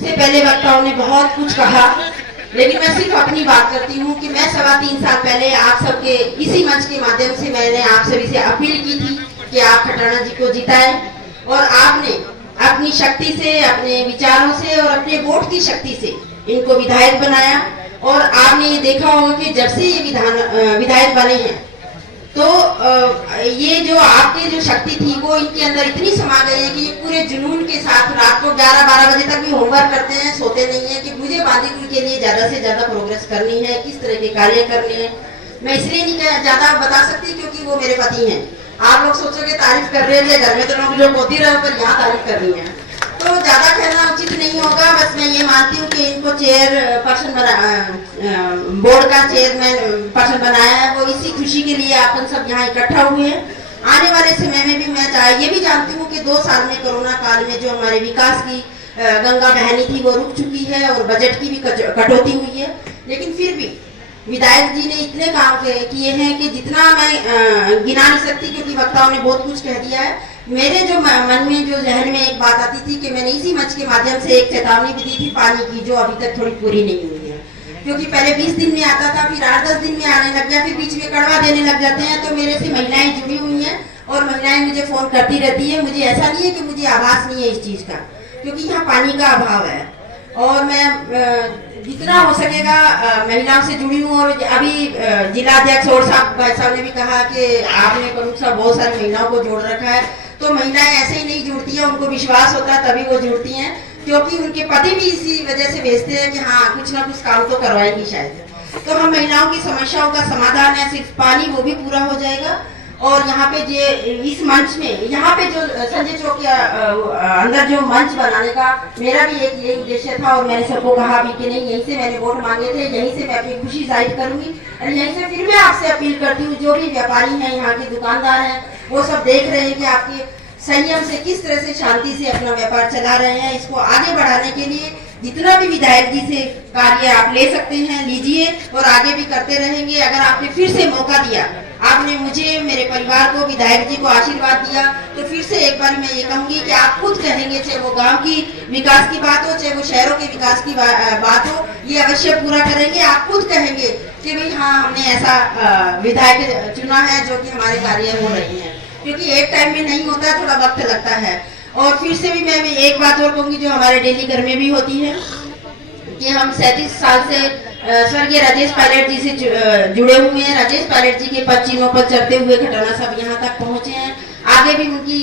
से पहले वक्ताओं ने बहुत कुछ कहा, लेकिन मैं सिर्फ अपनी बात करती हूँ कि मैं 3.25 साल पहले आप सबके इसी मंच के माध्यम से मैंने आप सभी से अपील की थी कि आप खटाना जी को जिताएं, और आपने अपनी शक्ति से, अपने विचारों से और अपने वोट की शक्ति से इनको विधायक बनाया। और आपने ये देखा होगा कि जब से ये विधायक बने हैं तो ये जो आपकी जो शक्ति थी वो इनके अंदर इतनी समा गई है कि ये पूरे जुनून के साथ रात को 11-12 बजे तक भी होमवर्क करते हैं, सोते नहीं है कि मुझे बांदीकुई के लिए ज्यादा से ज्यादा प्रोग्रेस करनी है, किस तरह के कार्य करने हैं। मैं इसलिए नहीं ज्यादा बता सकती क्योंकि वो मेरे पति हैं। आप लोग सोचोगे तारीफ कर रहे हैं, घर में तो लोग जो होती रहे पर यहाँ तारीफ करनी है, तो ज्यादा कहना उचित नहीं होगा। बस मैं ये मानती हूँ कि इनको चेयरपर्सन बोर्ड का चेयरमैन पर्सन बनाया है, वो इसी खुशी के लिए अपन सब यहाँ इकट्ठा हुए हैं। आने वाले समय में भी मैं ये भी जानती हूँ कि 2 साल में कोरोना काल में जो हमारे विकास की गंगा बहनी थी वो रुक चुकी है और बजट की भी कटौती हुई है, लेकिन फिर भी विधायक जी ने इतने काम किए हैं कि जितना मैं गिना नहीं सकती, क्योंकि वक्ताओं ने बहुत कुछ कह दिया है। मेरे जो मन में जो जहन में एक बात आती थी कि मैंने इसी मंच के माध्यम से एक चेतावनी भी दी थी पानी की, जो अभी तक थोड़ी पूरी नहीं हुई है, क्योंकि पहले 20 दिन में आता था, फिर 8-10 दिन में आने लग गया, फिर बीच में कड़वा देने लग जाते हैं। तो मेरे से महिलाएं जुड़ी हुई हैं और महिलाएं मुझे फोन करती रहती है। मुझे ऐसा नहीं है कि मुझे आभास नहीं है इस चीज का, क्योंकि यहाँ पानी का अभाव है और मैं जितना हो सकेगा महिलाओं से जुड़ी हूँ। और अभी जिलाध्यक्ष और साहब ने भी कहा कि आपने प्रमुख साहब बहुत सारी महिलाओं को जोड़ रखा है, तो महिलाएं ऐसे ही नहीं जुड़ती है, उनको विश्वास होता है तभी वो जुड़ती हैं, क्योंकि उनके पति भी इसी वजह से भेजते हैं कि हाँ कुछ ना कुछ काम तो करवाएंगी शायद। तो हम महिलाओं की समस्याओं का समाधान है सिर्फ पानी, वो भी पूरा हो जाएगा। और यहाँ पे जो इस मंच में यहाँ पे जो संजय चौक के अंदर जो मंच बनाने का मेरा भी एक ये उद्देश्य था, और मैंने सबको कहा भी कि नहीं, यहीं से मैंने वोट मांगे थे, यहीं से मैं अपनी खुशी जाहिर करूंगी। और यहीं से फिर मैं आपसे अपील करती हूँ, जो भी व्यापारी हैं, यहाँ के दुकानदार हैं, वो सब देख रहे हैं कि आपके संयम से किस तरह से शांति से अपना व्यापार चला रहे हैं। इसको आगे बढ़ाने के लिए जितना भी विधायक जी से कार्य आप ले सकते हैं लीजिए, और आगे भी करते रहेंगे। अगर आपने फिर से मौका दिया, आपने मुझे, मेरे परिवार को, विधायक जी को आशीर्वाद दिया, तो फिर से एक बार मैं ये कहूंगी कि आप खुद कहेंगे, चाहे वो गांव की विकास की बात हो, चाहे वो शहरों के विकास की बात हो, ये अवश्य पूरा करेंगे। आप खुद कहेंगे कि भाई हाँ, हमने ऐसा विधायक चुना है जो कि हमारे कार्य हो रही है, क्योंकि एक टाइम में नहीं होता है, थोड़ा वक्त लगता है। और फिर से भी मैं एक बात और कहूंगी जो हमारे डेली घर में भी होती है कि हम 37 साल से स्वर्गीय राजेश पायलट जी से जुड़े हुए हैं। राजेश पायलट जी के पद चिन्हों पर चढ़ते हुए खटाना सब यहाँ तक पहुँचे हैं। आगे भी उनकी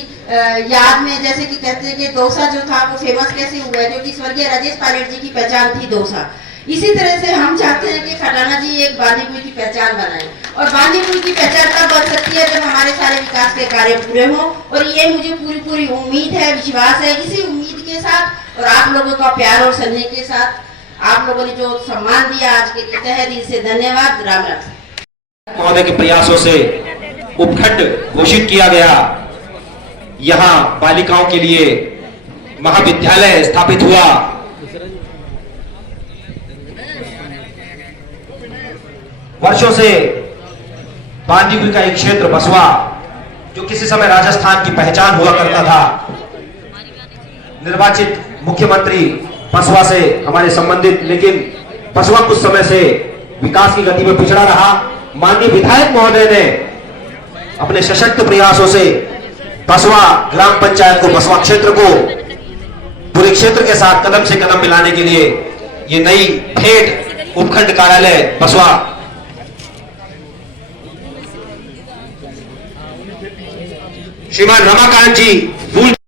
याद में, जैसे कि कहते हैं कि डोसा जो था वो फेमस कैसे हुआ है, क्योंकि स्वर्गीय राजेश पायलट जी की पहचान थी डोसा। इसी तरह से हम चाहते हैं कि खटाना जी एक बांदीकुई की पहचान बनाए, और बांदीकुई की पहचान तब बन सकती है जब हमारे सारे विकास के कार्य पूरे हों। और ये मुझे पूरी उम्मीद है, विश्वास है। इसी उम्मीद के साथ और आप लोगों का प्यार और स्नेह के साथ आप लोगों ने जो सम्मान दिया आज के लिए, तहे दिल से धन्यवाद। राम राम। महोदय के प्रयासों से उपखंड घोषित किया गया, यहाँ बालिकाओं के लिए महाविद्यालय स्थापित हुआ। वर्षों से बांदीकुई का एक क्षेत्र बसवा, जो किसी समय राजस्थान की पहचान हुआ करता था, निर्वाचित मुख्यमंत्री बसवा से हमारे संबंधित, लेकिन बसवा कुछ समय से विकास की गति में पिछड़ा रहा। माननीय विधायक महोदय ने अपने सशक्त प्रयासों से बसवा ग्राम पंचायत को, बसवा क्षेत्र को पूरे क्षेत्र के साथ कदम से कदम मिलाने के लिए ये नई भेंट उपखंड कार्यालय बसवा श्रीमान रमाकांत जी फूल